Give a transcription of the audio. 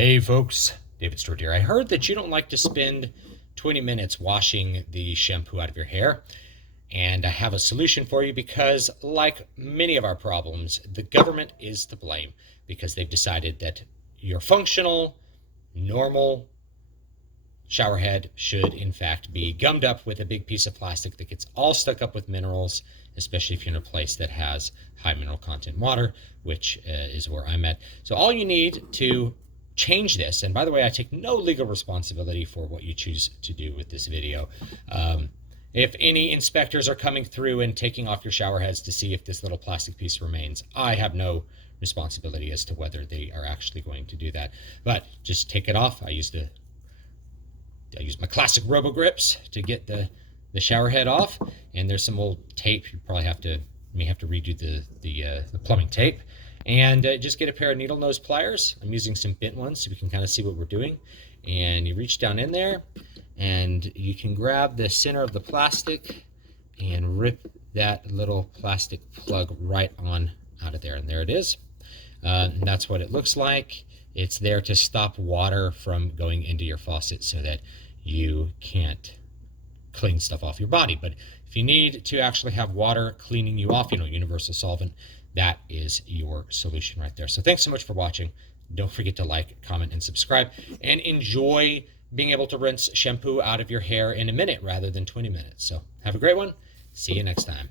Hey folks, David Stewart here. I heard that you don't like to spend 20 minutes washing the shampoo out of your hair, and I have a solution for you because, like many of our problems, the government is to blame because they've decided that your functional, normal shower head should in fact be gummed up with a big piece of plastic that gets all stuck up with minerals, especially if you're in a place that has high mineral content water, which is where I'm at. So all you need to change this, and by the way, I take no legal responsibility for what you choose to do with this video. If any inspectors are coming through and taking off your shower heads to see if this little plastic piece remains, I have no responsibility as to whether they are actually going to do that. But just take it off. I use my classic Robo Grips to get the shower head off, and there's some old tape. You probably may have to redo the plumbing tape, and just get a pair of needle nose pliers. I'm using some bent ones so we can kind of see what we're doing. And you reach down in there, and you can grab the center of the plastic and rip that little plastic plug right on out of there, and there it is. And that's what it looks like. It's there to stop water from going into your faucet so that you can't clean stuff off your body. But if you need to actually have water cleaning you off, universal solvent, that is your solution right there. So thanks so much for watching. Don't forget to like, comment, and subscribe, and enjoy being able to rinse shampoo out of your hair in a minute rather than 20 minutes. So have a great one. See you next time.